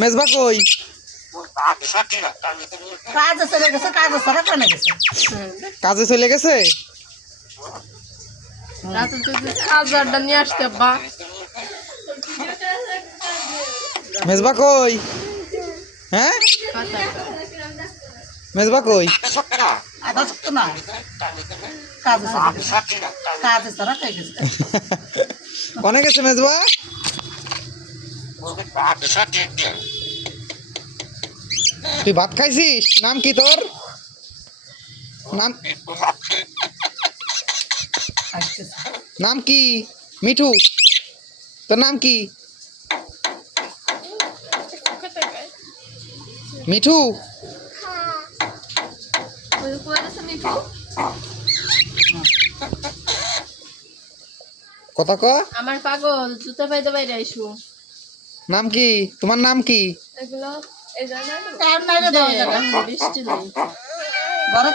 মেজবা কই? কাজে চলে গেছে, কাজে ছাড়া কেন গেছে? কাজে চলে গেছে? রাতে যদি চার্জারটা নিয়ে আসতে বা মেজবা কই? হ্যাঁ মেজবা কই? আধা সপ্তাহ না, কাজে চলে গেছে, কাজে ছাড়া কে গেছে? কনে গেছে মেজবা? তুই ভাত খাইছিস? নাম কি তোর? নাম আসছে। নাম কি? মিঠু, তোর নাম কি? মিঠু, কথা ক। আমার পাগল জুতা পাইতে বাইরে আইসু নাম কি? তোমার নাম কি? এগুলো এই জায়গায় কার নাইলে দেওয়া যাবে? বৃষ্টি নেই ঘরে